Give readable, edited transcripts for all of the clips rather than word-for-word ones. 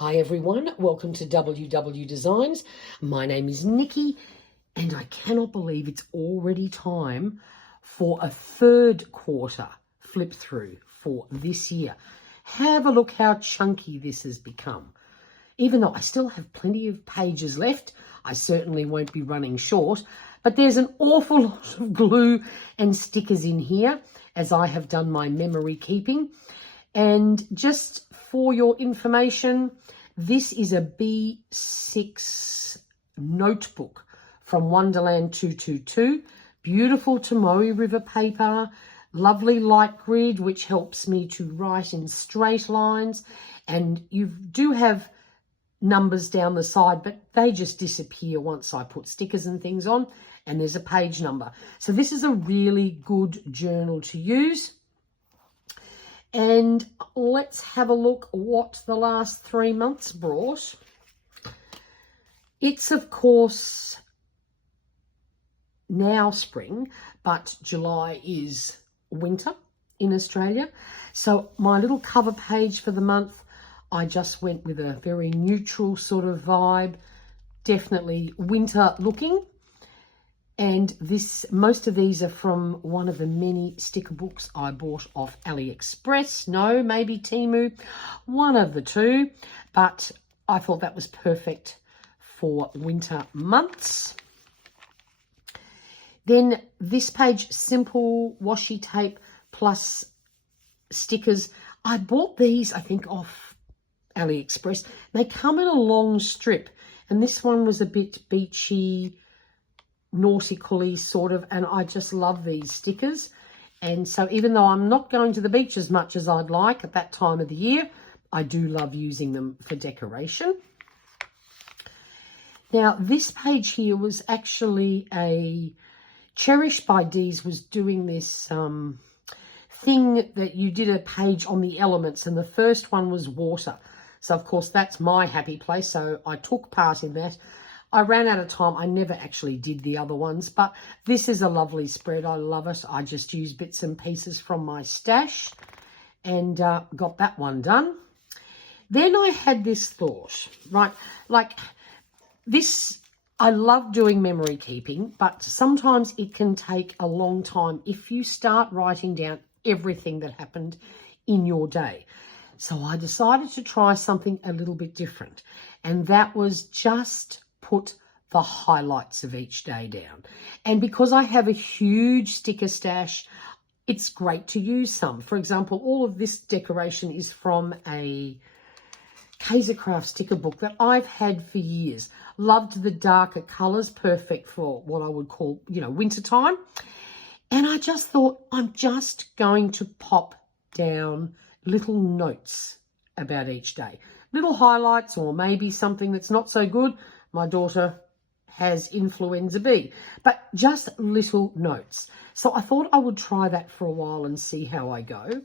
Hi everyone, welcome to WW Designs. My name is Nikki and I cannot believe it's already time for a third quarter flip through for this year. Have a look how chunky this has become. Even though I still have plenty of pages left, I certainly won't be running short, but there's an awful lot of glue and stickers in here as I have done my memory keeping. And just for your information, this is a B6 notebook from Wonderland222. Beautiful Tomoe River paper, lovely light grid, which helps me to write in straight lines. And you do have numbers down the side, but they just disappear once I put stickers and things on, and there's a page number. So this is a really good journal to use. And let's have a look what the last 3 months brought. It's, of course, now spring, but July is winter in Australia. So my little cover page for the month, I just went with a very neutral sort of vibe, definitely winter looking. And most of these are from one of the many sticker books I bought off AliExpress. No, maybe Temu, one of the two. But I thought that was perfect for winter months. Then this page, simple washi tape plus stickers. I bought these, I think, off AliExpress. They come in a long strip. And this one was a bit beachy, nautical-y sort of, and I just love these stickers. And so even though I'm not going to the beach as much as I'd like at that time of the year, I do love using them for decoration. Now this page here was actually a Cherish by Dees was doing this thing that you did a page on the elements, and the first one was water. So of course that's my happy place, so I took part in that. I ran out of time. I never actually did the other ones, but this is a lovely spread. I love it. I just used bits and pieces from my stash and got that one done. Then I had this thought, right? Like this, I love doing memory keeping, but sometimes it can take a long time if you start writing down everything that happened in your day. So I decided to try something a little bit different, and that was just put the highlights of each day down. And because I have a huge sticker stash, it's great to use some. For example, all of this decoration is from a Craft sticker book that I've had for years. Loved the darker colours, perfect for what I would call, winter time. And I just thought, I'm just going to pop down little notes about each day. Little highlights, or maybe something that's not so good. My daughter has influenza B, but just little notes. So I thought I would try that for a while and see how I go.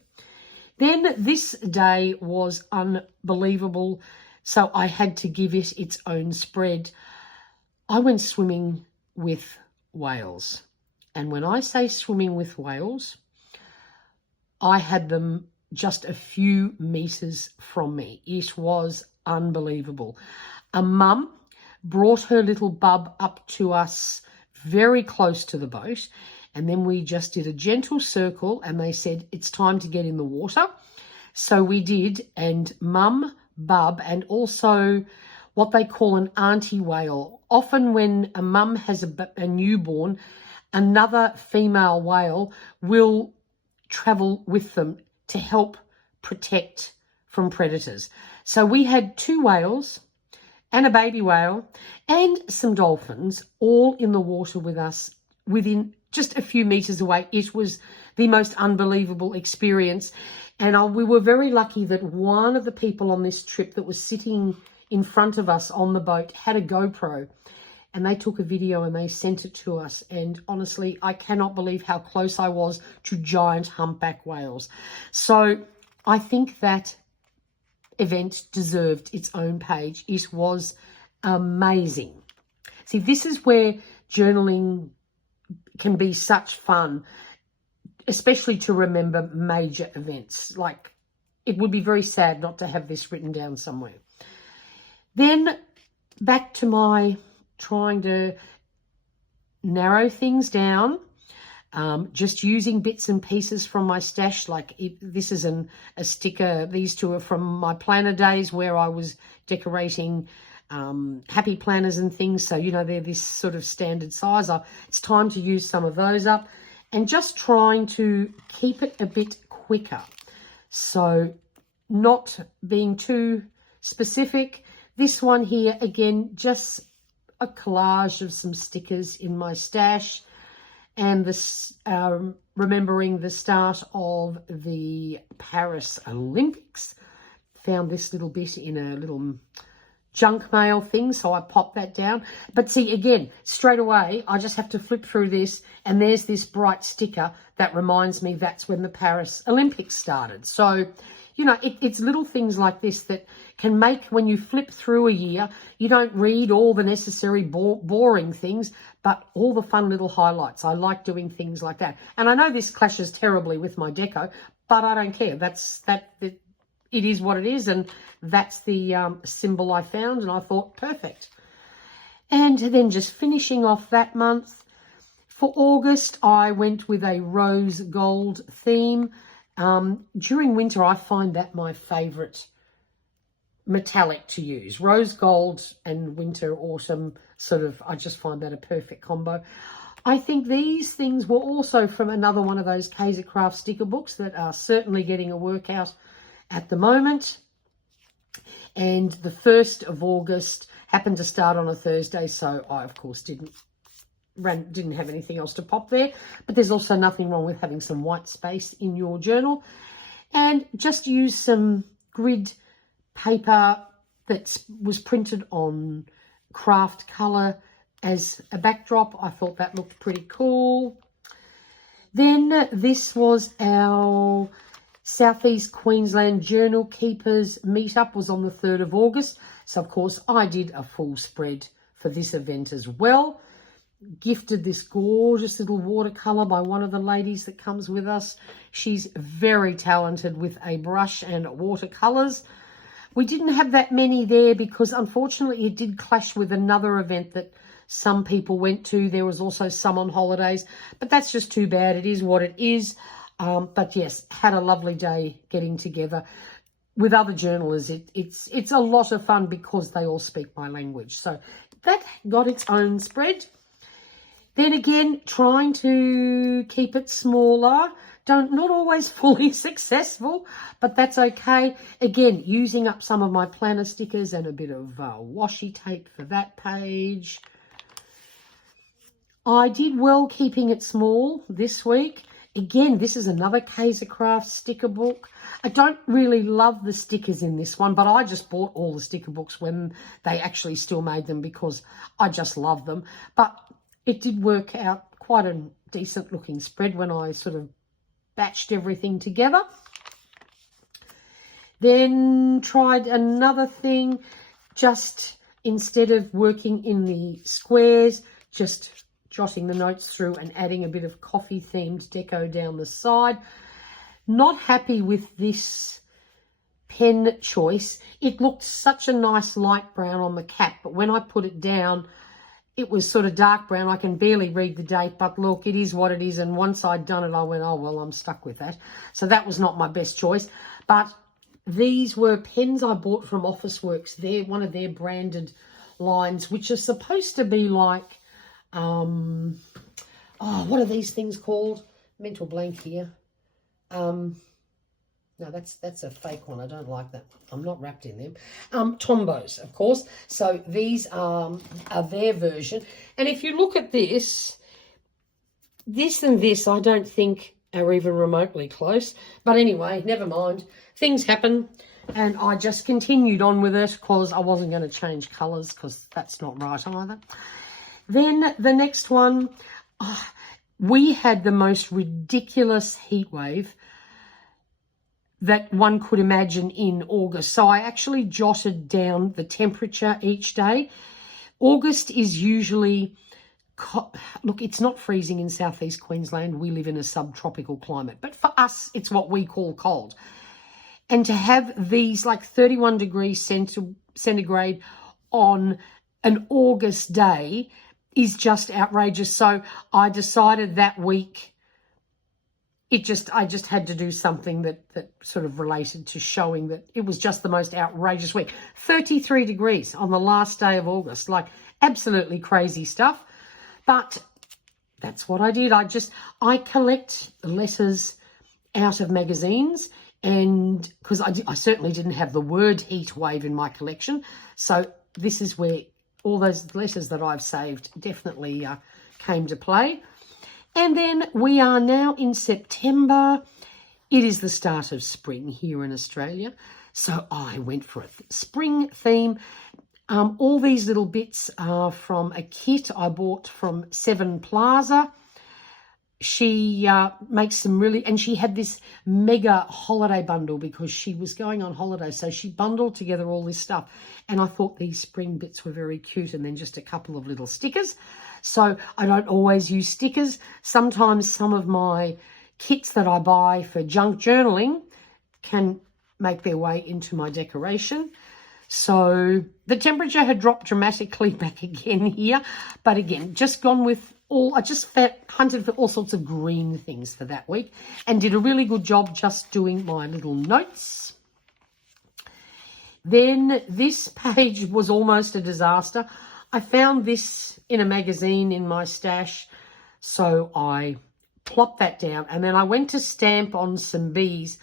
Then this day was unbelievable, so I had to give it its own spread. I went swimming with whales. And when I say swimming with whales, I had them just a few meters from me. It was unbelievable. A mum brought her little bub up to us very close to the boat, and then we just did a gentle circle and they said it's time to get in the water. So we did, and mum, bub, and also what they call an auntie whale. Often when a mum has a newborn, another female whale will travel with them to help protect from predators. So we had 2 whales and a baby whale and some dolphins all in the water with us within just a few meters away. It was the most unbelievable experience. And we were very lucky that one of the people on this trip that was sitting in front of us on the boat had a GoPro, and they took a video and they sent it to us. And honestly, I cannot believe how close I was to giant humpback whales. So I think that event deserved its own page. It was amazing. See, this is where journaling can be such fun, especially to remember major events. Like, it would be very sad not to have this written down somewhere. Then back to my trying to narrow things down, just using bits and pieces from my stash. Like this is a sticker. These two are from my planner days where I was decorating happy planners and things. So, you know, they're this sort of standard size. It's time to use some of those up and just trying to keep it a bit quicker. So not being too specific. This one here, again, just a collage of some stickers in my stash, and this remembering the start of the Paris Olympics. Found this little bit in a little junk mail thing, so I popped that down. But see, again, straight away, I just have to flip through this, and there's this bright sticker that reminds me that's when the Paris Olympics started. So, you know, it's little things like this that can make, when you flip through a year, you don't read all the necessary boring things, but all the fun little highlights. I like doing things like that. And I know this clashes terribly with my deco, but I don't care. It is what it is, and that's the symbol I found, and I thought, perfect. And then just finishing off that month, for August, I went with a rose gold theme. During winter, I find that my favourite metallic to use. Rose gold and winter, autumn, sort of, I just find that a perfect combo. I think these things were also from another one of those Kaiser Craft sticker books that are certainly getting a workout at the moment. And the 1st of August happened to start on a Thursday, so I, of course, didn't have anything else to pop there. But there's also nothing wrong with having some white space in your journal. And just use some grid paper that was printed on craft colour as a backdrop. I thought that looked pretty cool. Then this was our Southeast Queensland Journal Keepers meetup, was on the 3rd of August. So, of course, I did a full spread for this event as well. Gifted this gorgeous little watercolour by one of the ladies that comes with us. She's very talented with a brush and watercolours. We didn't have that many there because, unfortunately, it did clash with another event that some people went to. There was also some on holidays, but that's just too bad. It is what it is. But yes, had a lovely day getting together with other journalers. It's a lot of fun because they all speak my language. So that got its own spread. Then again, trying to keep it smaller. Not always fully successful, but that's okay. Again, using up some of my planner stickers and a bit of washi tape for that page. I did well keeping it small this week. Again, this is another Kaiser Craft sticker book. I don't really love the stickers in this one, but I just bought all the sticker books when they actually still made them because I just love them. But it did work out quite a decent looking spread when I sort of batched everything together. Then tried another thing, just instead of working in the squares, just jotting the notes through and adding a bit of coffee themed deco down the side. Not happy with this pen choice. It looked such a nice light brown on the cap, but when I put it down, it was sort of dark brown. I can barely read the date, but look, it is what it is. And once I'd done it, I went, oh, well, I'm stuck with that. So that was not my best choice. But these were pens I bought from Officeworks. They're one of their branded lines, which are supposed to be like, what are these things called? Mental blank here. No, that's a fake one. I don't like that. I'm not wrapped in them. Tombos, of course. So these are their version. And if you look at this and this, I don't think are even remotely close. But anyway, never mind. Things happen. And I just continued on with it because I wasn't going to change colours because that's not right either. Then the next one, we had the most ridiculous heat wave that one could imagine in August. So I actually jotted down the temperature each day. August is usually, look, it's not freezing in Southeast Queensland. We live in a subtropical climate. But for us, it's what we call cold. And to have these like 31 degrees centigrade on an August day is just outrageous. So I decided that week I just had to do something that sort of related to showing that it was just the most outrageous week. 33 degrees on the last day of August, like absolutely crazy stuff. But that's what I did. I collect letters out of magazines, and because I certainly didn't have the word heat wave in my collection. So this is where all those letters that I've saved definitely came to play. And then we are now in September. It is the start of spring here in Australia. So I went for a spring theme. All these little bits are from a kit I bought from Seven Plaza. She makes some really, and she had this mega holiday bundle because she was going on holiday. So she bundled together all this stuff. And I thought these spring bits were very cute, and then just a couple of little stickers. So I don't always use stickers. Sometimes some of my kits that I buy for junk journaling can make their way into my decoration. So the temperature had dropped dramatically back again here. But again, just gone with I just hunted for all sorts of green things for that week and did a really good job just doing my little notes. Then this page was almost a disaster. I found this in a magazine in my stash, so I plopped that down, and then I went to stamp on some bees,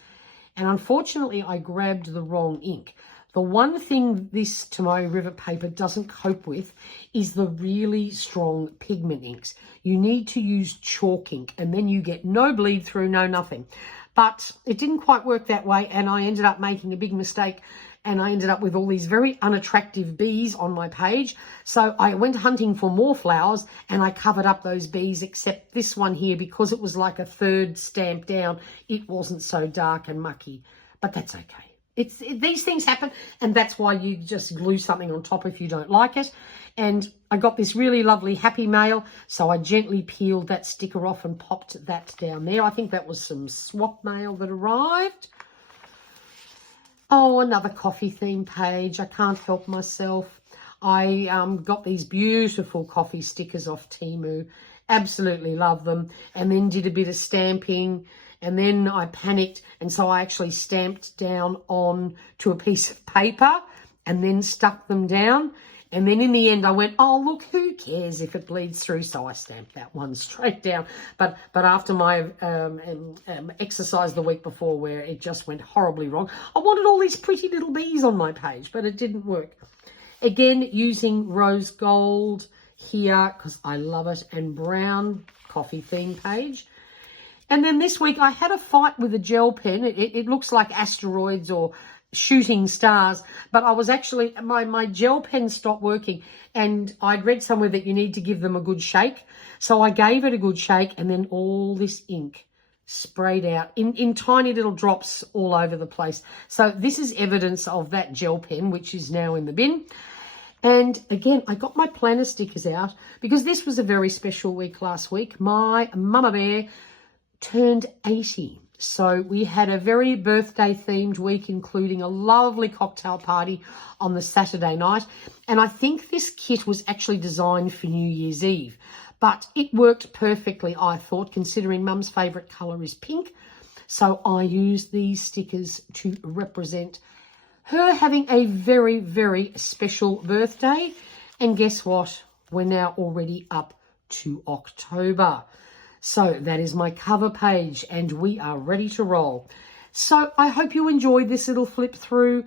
and unfortunately I grabbed the wrong ink. The one thing this Tomoe River paper doesn't cope with is the really strong pigment inks. You need to use chalk ink, and then you get no bleed through, no nothing. But it didn't quite work that way, and I ended up making a big mistake, and I ended up with all these very unattractive bees on my page. So I went hunting for more flowers, and I covered up those bees, except this one here, because it was like a third stamp down, it wasn't so dark and mucky. But that's okay. These things happen, and that's why you just glue something on top if you don't like it. And I got this really lovely happy mail, so I gently peeled that sticker off and popped that down there. I think that was some swap mail that arrived. Oh, another coffee theme page. I can't help myself. I got these beautiful coffee stickers off Temu. Absolutely love them. And then did a bit of stamping. And then I panicked, and so I actually stamped down on to a piece of paper and then stuck them down. And then in the end I went, oh, look, who cares if it bleeds through? So I stamped that one straight down. But after my exercise the week before where it just went horribly wrong, I wanted all these pretty little bees on my page, but it didn't work. Again, using rose gold here because I love it, and brown coffee theme page. And then this week I had a fight with a gel pen. It looks like asteroids or shooting stars, but I was actually, my gel pen stopped working, and I'd read somewhere that you need to give them a good shake. So I gave it a good shake, and then all this ink sprayed out in tiny little drops all over the place. So this is evidence of that gel pen, which is now in the bin. And again, I got my planner stickers out because this was a very special week last week. My mama bear turned 80. So we had a very birthday themed week, including a lovely cocktail party on the Saturday night. And I think this kit was actually designed for New Year's Eve, but it worked perfectly, I thought, considering Mum's favourite colour is pink. So I used these stickers to represent her having a very, very special birthday. And guess what? We're now already up to October. So that is my cover page, and we are ready to roll. So I hope you enjoyed this little flip through.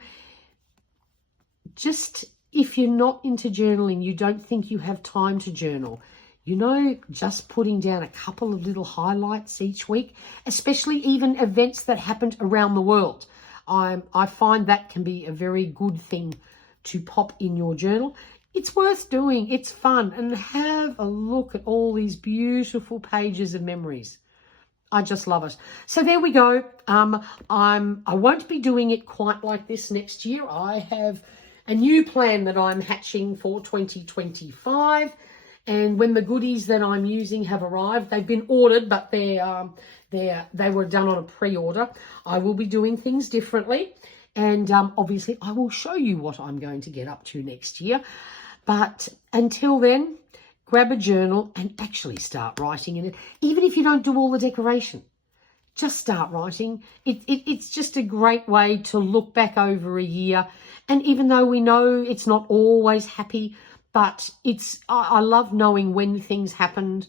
Just if you're not into journaling, you don't think you have time to journal, you know, just putting down a couple of little highlights each week, especially even events that happened around the world. I find that can be a very good thing to pop in your journal. It's worth doing. It's fun. And have a look at all these beautiful pages of memories. I just love it. So there we go. I won't be doing it quite like this next year. I have a new plan that I'm hatching for 2025. And when the goodies that I'm using have arrived, they've been ordered, but they were done on a pre-order. I will be doing things differently. And obviously, I will show you what I'm going to get up to next year. But until then, grab a journal and actually start writing in it. Even if you don't do all the decoration, just start writing. It's just a great way to look back over a year. And even though we know it's not always happy, but I love knowing when things happened.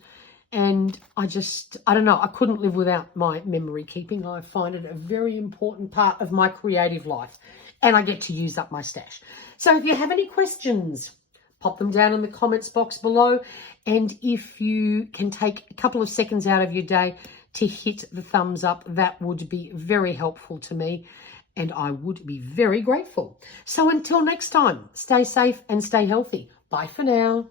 And I don't know, I couldn't live without my memory keeping. I find it a very important part of my creative life. And I get to use up my stash. So if you have any questions, pop them down in the comments box below. And if you can take a couple of seconds out of your day to hit the thumbs up, that would be very helpful to me. And I would be very grateful. So until next time, stay safe and stay healthy. Bye for now.